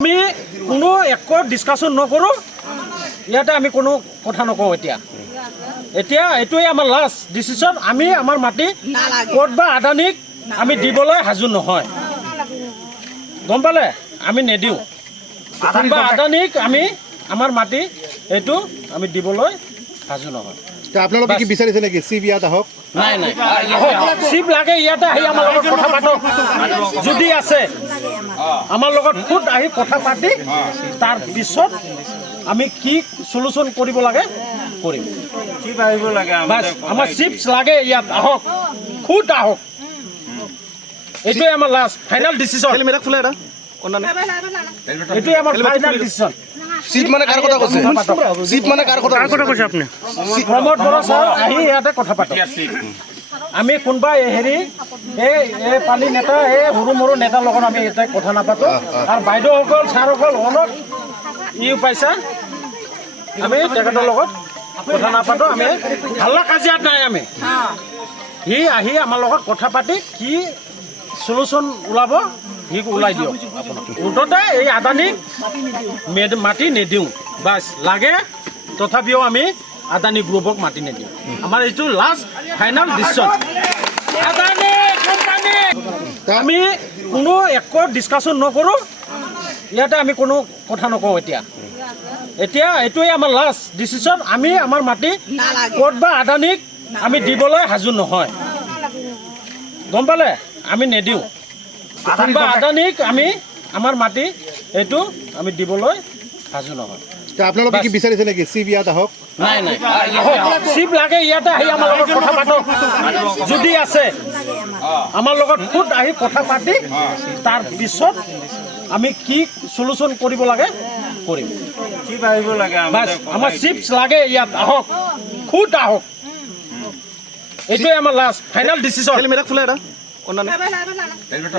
আমি কোনো একো ডিসকাশন নকৰোঁ ইয়াতে আমি কোনো কথা নকওঁ এতিয়া এইটোৱে আমাৰ লাষ্ট ডিচিশ্যন আমি আমাৰ মাটি কোৰ্ট বা আদানীক আমি দিবলৈ সাজু নহয় গম পালে আমি নেদিওঁ বা আদানীক আমি আমাৰ মাটি এইটো আমি দিবলৈ সাজু নহয় আপোনালোকে কি বিচাৰিছে নেকি চিপ ইয়াত আহক নাই চিপ লাগে ইয়াতে আহি আমাৰ লগত কথা পাতক যদি আছে আমাৰ লগত খুদ আহি কথা পাতি তাৰ পিছত আমি কি সলিউশন কৰিব লাগে কৰিম চিপ আহিব লাগে আমাৰ চিপছ লাগে ইয়াত আহক খুদ আহক এইটোৱে আমাৰ লাষ্ট ফাইনাল ডিচিশ্যন এইটোৱে আমাৰ ফাইনাল ডিচিশ্যন চিপ মানে কাৰ কথা কৈছে চিপ মানে কাৰ কথা কৈছে আপুনি প্ৰমোদ বৰা ছাৰ আহি ইয়াতে কথা পাতক আমি কোনোবা হেৰি এই পানী নেতা এই সৰু মৰু নেতাৰ লগত আমি ইয়াতে কথা নাপাতো আৰু বাইদেউসকল ছাৰসকল অলপ পাইছা আমি তেখেতৰ লগত কথা নাপাতো আমি হাল্লা কাজিয়াত নাই আমি সি আহি আমাৰ লগত কথা পাতি কি সলিউশন ওলাব সি ওলাই দিয়ক মুঠতে এই আদানীক মাটি নিদিওঁ বাছ লাগে তথাপিও আমি আদানী গ্ৰুপক মাটি নিদিওঁ আমাৰ এইটো last final decision Adani company আমি কোনো একো ডিসকাশন নকৰোঁ ইয়াতে আমি কোনো কথা নকওঁ এতিয়া এইটোৱে আমাৰ লাষ্ট ডিচিশ্যন আমি আমাৰ মাটি কোৰ্ট বা আদানীক আমি দিবলৈ সাজু নহয় গম পালে আমি নেদিওঁ বা আদানীক আমি আমাৰ মাটি এইটো আমি দিবলৈ সাজু নহয় আপোনালোকে কি বিচাৰিছে নেকি চিপ ইয়াত আহক নাই চিপ লাগে ইয়াতে আহি আমাৰ লগত কথা পাতক যদি আছে আমাৰ লগত খুদ আহি কথা পাতি তাৰ পিছত আমি কি সলিউশন কৰিব লাগে কৰিম চিপ আহিব লাগে আমাৰ চিপছ লাগে ইয়াত আহক খুদ আহক এইটোৱে আমাৰ লাষ্ট ফাইনাল ডিচিশ্যন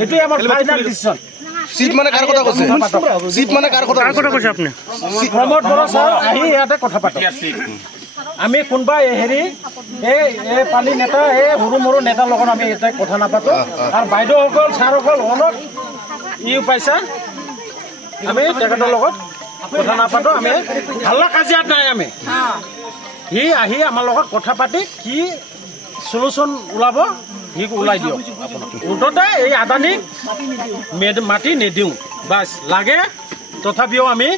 এইটোৱে আমাৰ ফাইনাল ডিচিশ্যন চিপ মানে কাৰ কথা কৈছে চিপ মানে কাৰ কথা কৈছে আপুনি প্ৰমোদ বৰা ছাৰ আহি ইয়াতে কথা পাতক আমি কোনোবা হেৰি এই পানী নেতা এই সৰু মৰু নেতাৰ লগত আমি ইয়াতে কথা নাপাতো আৰু বাইদেউসকল ছাৰসকল অলপ পাইছা আমি তেখেতৰ লগত কথা নাপাতো আমি হাল্লা কাজিয়াত নাই আমি সি আহি আমাৰ লগত কথা পাতি কি সলিউশন ওলাব সি ওলাই দিয়ক মুঠতে এই আদানীক মাটি নিদিওঁ বাছ লাগে তথাপিও আমি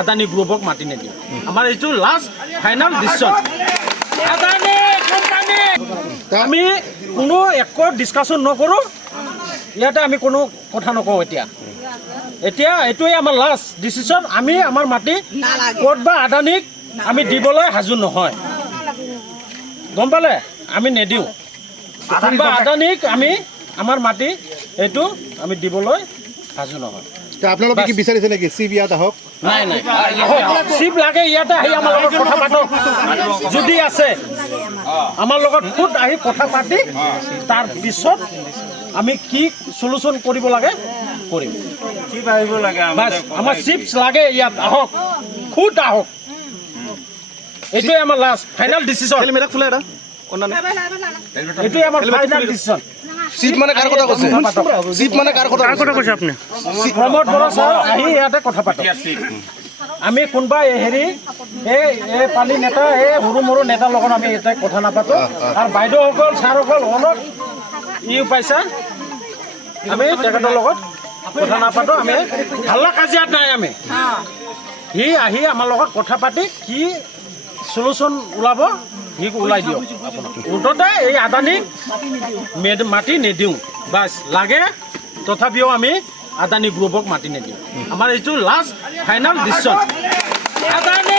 আদানী গ্ৰুপক মাটি নিদিওঁ আমাৰ এইটো last final decision Adani company আমি কোনো একো ডিসকাশন নকৰোঁ ইয়াতে আমি কোনো কথা নকওঁ এতিয়া এইটোৱে আমাৰ লাষ্ট ডিচিশ্যন আমি আমাৰ মাটি কোৰ্ট বা আদানীক আমি দিবলৈ সাজু নহয় গম পালে আমি নেদিওঁ বা আদানীক আমি আমাৰ মাটি এইটো আমি দিবলৈ সাজু নহয় আপোনালোকে কি বিচাৰিছে নেকি চিপ ইয়াত আহক নাই চিপ লাগে ইয়াতে আহি আমাৰ লগত কথা পাতক যদি আছে আমাৰ লগত খুদ আহি কথা পাতি তাৰ পিছত আমি কি সলিউশন কৰিব লাগে কৰিম চিপ আহিব লাগে আমাৰ চিপছ লাগে ইয়াত আহক খুদ আহক এইটোৱে আমাৰ লাষ্ট ফাইনেল ডিচিশ্যন এইটোৱে আমাৰ ফাইনেল ডিচিশ্যন চিপ মানে কাৰ কথা কৈছে চিপ মানে কাৰ কথা কৈছে আপুনি প্ৰমোদ বৰা ছাৰ আহি ইয়াতে কথা পাতক আমি কোনোবা হেৰি এই পানী নেতা এই সৰু মৰু নেতাৰ লগত আমি ইয়াতে কথা নাপাতো আৰু বাইদেউসকল ছাৰসকল অলপ পাইছা আমি তেখেতৰ লগত কথা নাপাতো আমি হাল্লা কাজিয়াত নাই আমি সি আহি আমাৰ লগত কথা পাতি কি সলিউশন ওলাব সি ওলাই দিয়ক মুঠতে এই আদানীক মাটি নিদিওঁ বাছ লাগে তথাপিও আমি আদানী গ্ৰুপক মাটি নিদিওঁ আমাৰ এইটো লাষ্ট ফাইনেল ডিচিশ্যন আদানী